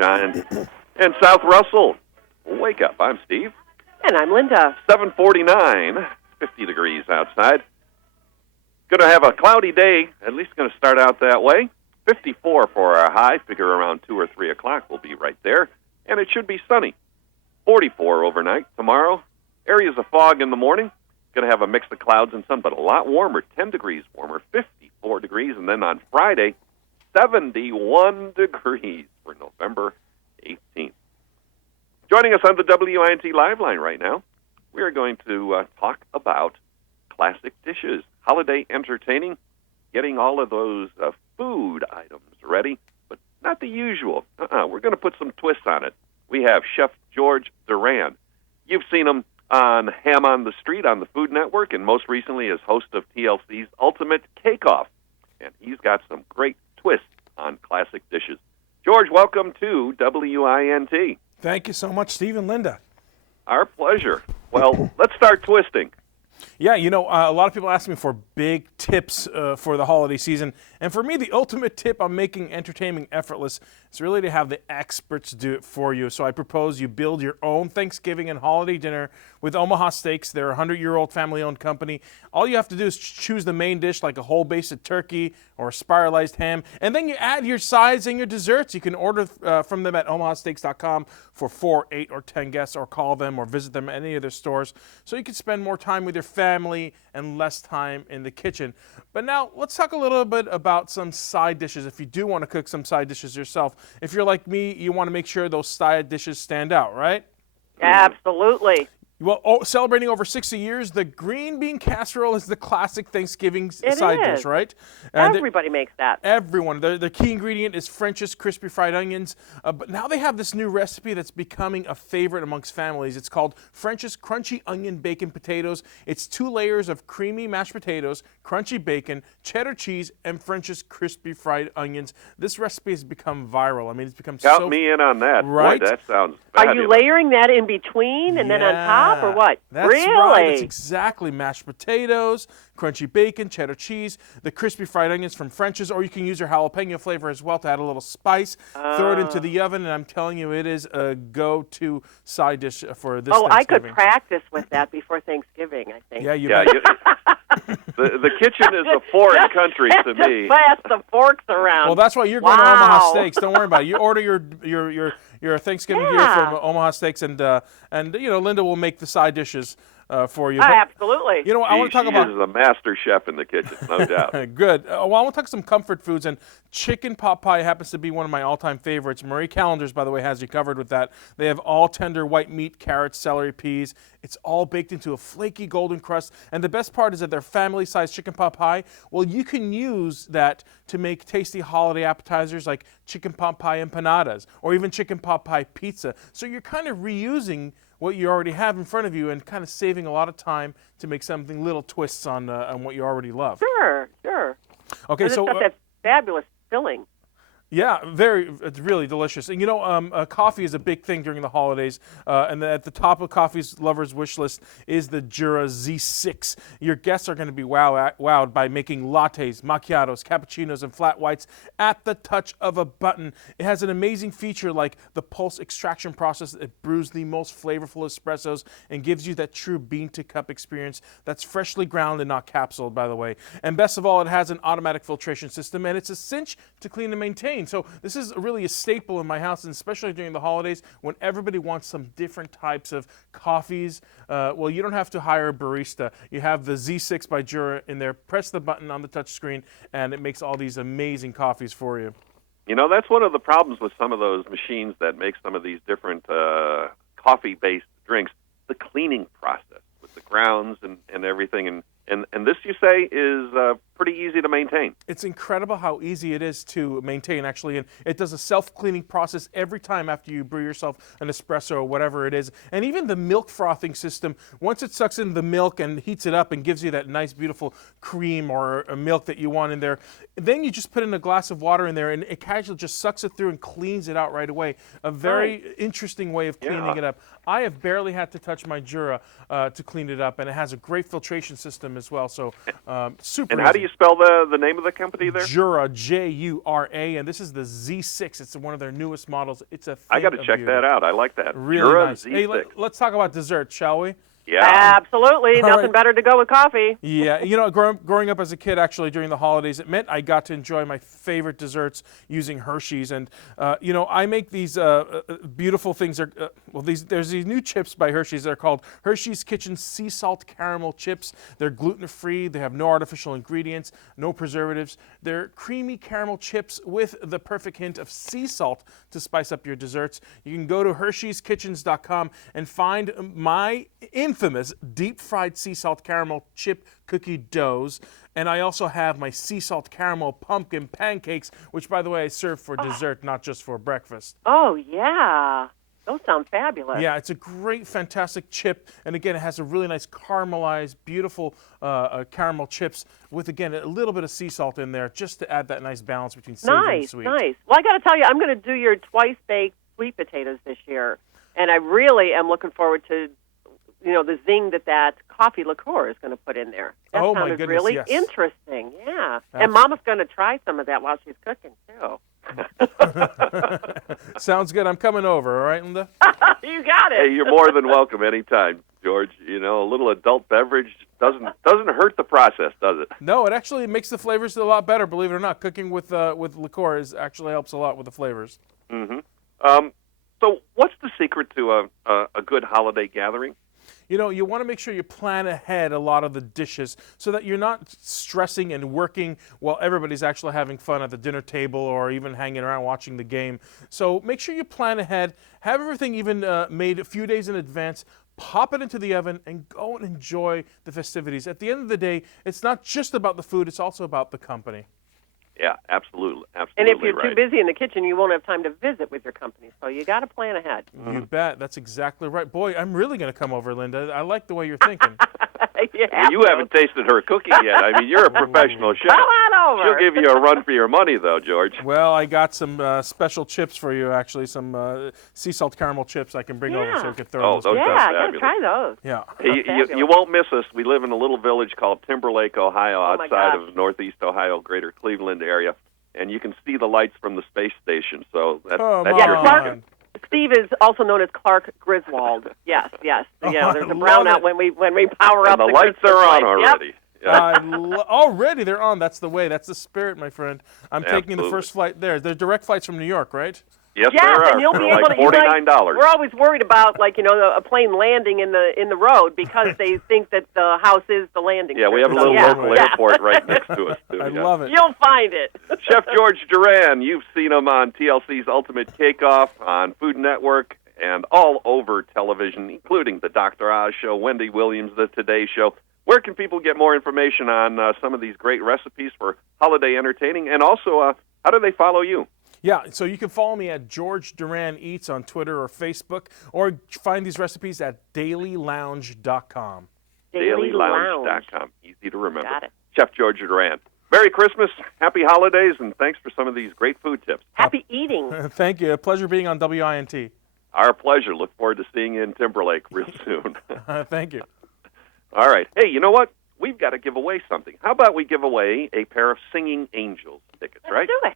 sunshine. And South Russell, wake up. I'm Steve. And I'm Linda. 7:49, 50 degrees outside. Going to have a cloudy day, at least going to start out that way. 54 for our high. Figure around 2 or 3 o'clock we'll be right there. And it should be sunny. 44 overnight tomorrow. Areas of fog in the morning. Going to have a mix of clouds and sun, but a lot warmer. 10 degrees warmer, 54 degrees. And then on Friday, 71 degrees for November 18th. Joining us on the WINT Live Line right now, we are going to talk about classic dishes, holiday entertaining, getting all of those food items ready, but not the usual. We're going to put some twists on it. We have Chef George Duran. You've seen him on Ham on the Street on the Food Network, and most recently as host of TLC's Ultimate Cake-Off. And he's got some great twists on classic dishes. George, welcome to WINT. Thank you so much, Steve and Linda. Our pleasure. Well, let's start twisting. Yeah, you know, a lot of people ask me for big tips for the holiday season. And for me, the ultimate tip on making entertainment effortless is really to have the experts do it for you. So I propose you build your own Thanksgiving and holiday dinner with Omaha Steaks. They're a 100-year-old family-owned company. All you have to do is choose the main dish, like a whole basted turkey or a spiralized ham, and then you add your sides and your desserts. You can order from them at omahasteaks.com for 4, 8, or 10 guests, or call them or visit them at any of their stores so you can spend more time with your family and less time in the kitchen. But now let's talk a little bit about some side dishes if you do want to cook some side dishes yourself. If you're like me, you want to make sure those side dishes stand out, right? Absolutely. Well, celebrating over 60 years, the green bean casserole is the classic Thanksgiving side dish, right? And everybody makes that. Everyone. The key ingredient is French's crispy fried onions. But now they have this new recipe that's becoming a favorite amongst families. It's called French's Crunchy Onion Bacon Potatoes. It's 2 layers of creamy mashed potatoes, crunchy bacon, cheddar cheese, and French's crispy fried onions. This recipe has become viral. I mean, it's become Count me in on that. Right? Boy, that sounds fabulous. Are you layering that in between and then on top? Or what? That's really? Right. That's exactly. Mashed potatoes, crunchy bacon, cheddar cheese, the crispy fried onions from French's, or you can use your jalapeno flavor as well to add a little spice. Throw it into the oven, and I'm telling you, it is a go-to side dish for this Thanksgiving. I could practice with that before Thanksgiving, I think. Yeah, the kitchen is a foreign country to me. Just pass the forks around. Well, that's why you're going to Omaha Steaks. Don't worry about it. You order your Thanksgiving gear from Omaha Steaks, and you know, Linda will make the side dishes for you. But, absolutely. You know, I want to talk about. She is a master chef in the kitchen, no doubt. Good. Well, I want to talk some comfort foods, and chicken pot pie happens to be one of my all-time favorites. Marie Callender's, by the way, has you covered with that. They have all tender white meat, carrots, celery, peas. It's all baked into a flaky golden crust, and the best part is that they're family-sized chicken pot pie. Well, you can use that to make tasty holiday appetizers like chicken pot pie empanadas, or even chicken pot pie pizza. So you're kind of reusing what you already have in front of you and kind of saving a lot of time to make something little twists on what you already love. Sure. Okay, and so it's got that fabulous filling. Yeah, it's really delicious. And you know, coffee is a big thing during the holidays. And at the top of coffee's lovers' wish list is the Jura Z6. Your guests are going to be wowed by making lattes, macchiatos, cappuccinos, and flat whites at the touch of a button. It has an amazing feature like the pulse extraction process that brews the most flavorful espressos and gives you that true bean-to-cup experience that's freshly ground and not capsuled, by the way. And best of all, it has an automatic filtration system, and it's a cinch to clean and maintain. So this is really a staple in my house, and especially during the holidays when everybody wants some different types of coffees. Well, you don't have to hire a barista. You have the Z6 by Jura in there. Press the button on the touch screen, and it makes all these amazing coffees for you. You know, that's one of the problems with some of those machines that make some of these different coffee-based drinks, the cleaning process with the grounds and everything. And this, you say, is pretty easy to maintain. It's incredible how easy it is to maintain, actually. And it does a self-cleaning process every time after you brew yourself an espresso or whatever it is. And even the milk frothing system, once it sucks in the milk and heats it up and gives you that nice, beautiful cream or a milk that you want in there, then you just put in a glass of water in there, and it casually just sucks it through and cleans it out right away. A very interesting way of cleaning it up. I have barely had to touch my Jura to clean it up, and it has a great filtration system as well. So super And how easy. do you spell the name of the company there? Jura, Jura, and this is the Z6. It's one of their newest models. It's a thing I got to of check beauty. that out. I like that. Really Jura nice. Z6. Hey, let's talk about dessert, shall we? Yeah. Absolutely. All Nothing right. better to go with coffee. Yeah, you know, growing up as a kid, actually, during the holidays, it meant I got to enjoy my favorite desserts using Hershey's. And, you know, I make these beautiful things. There's these new chips by Hershey's. They're called Hershey's Kitchen Sea Salt Caramel Chips. They're gluten-free. They have no artificial ingredients, no preservatives. They're creamy caramel chips with the perfect hint of sea salt to spice up your desserts. You can go to Hershey'sKitchens.com and find my infamous deep-fried sea salt caramel chip cookie doughs. And I also have my sea salt caramel pumpkin pancakes, which, by the way, I serve for dessert, not just for breakfast. Oh, yeah. Those sound fabulous. Yeah, it's a great, fantastic chip. And again, it has a really nice caramelized, beautiful caramel chips with, again, a little bit of sea salt in there just to add that nice balance between savory and sweet. Nice. Well, I got to tell you, I'm going to do your twice-baked sweet potatoes this year. And I really am looking forward to, you know, the zing that coffee liqueur is going to put in there. That Oh, my sounded goodness, really yes. interesting, yeah. And Mama's going to try some of that while she's cooking, too. Sounds good. I'm coming over, all right, Linda? You got it. Hey, you're more than welcome anytime, George. You know, a little adult beverage doesn't hurt the process, does it? No, it actually makes the flavors a lot better, believe it or not. Cooking with liqueur actually helps a lot with the flavors. Mm-hmm. So what's the secret to a good holiday gathering? You know, you want to make sure you plan ahead a lot of the dishes so that you're not stressing and working while everybody's actually having fun at the dinner table or even hanging around watching the game. So make sure you plan ahead, have everything even made a few days in advance, pop it into the oven, and go and enjoy the festivities. At the end of the day, it's not just about the food, it's also about the company. Yeah, absolutely. And if you're right. too busy in the kitchen, you won't have time to visit with your company. So you got to plan ahead. You bet. That's exactly right. Boy, I'm really going to come over, Linda. I like the way you're thinking. You haven't tasted her cooking yet. I mean, you're a professional chef. Come on over. She'll give you a run for your money, though, George. Well, I got some special chips for you, actually, some sea salt caramel chips I can bring over so you can throw those. those Yeah, sound I got to fabulous. try those. Yeah. Hey, you won't miss us. We live in a little village called Timberlake, Ohio, Oh, my outside gosh. of northeast Ohio, greater Cleveland area. And you can see the lights from the space station. So that's Come your on. Clark, Steve is also known as Clark Griswold. Yes. Oh, Yeah, there's I a brownout love it. when we power up. And the lights Christmas are on lights. already. Yeah. Already they're on. That's the way. That's the spirit, my friend. I'm taking the Absolutely. first flight there. They're direct flights from New York, right? Yes, Yes, there are. and you'll be For able like to. You might- $49. We're always worried about, like, a plane landing in the road because they think that the house is the landing. Yeah, we have a strip. little So, local airport right next to us, too. I yeah. love it. You'll find it. Chef George Duran, you've seen him on TLC's Ultimate Cake-Off, on Food Network, and all over television, including the Dr. Oz Show, Wendy Williams, the Today Show. Where can people get more information on some of these great recipes for holiday entertaining? And also, how do they follow you? Yeah, so you can follow me at George Duran Eats on Twitter or Facebook, or find these recipes at dailylounge.com. DailyLounge.com. Easy to remember. Got it. Chef George Duran. Merry Christmas, happy holidays, and thanks for some of these great food tips. Happy eating. Thank you. A pleasure being on WINT. Our pleasure. Look forward to seeing you in Timberlake real soon. Thank you. All right. Hey, you know what? We've got to give away something. How about we give away a pair of Singing Angels tickets, right? Let's do it.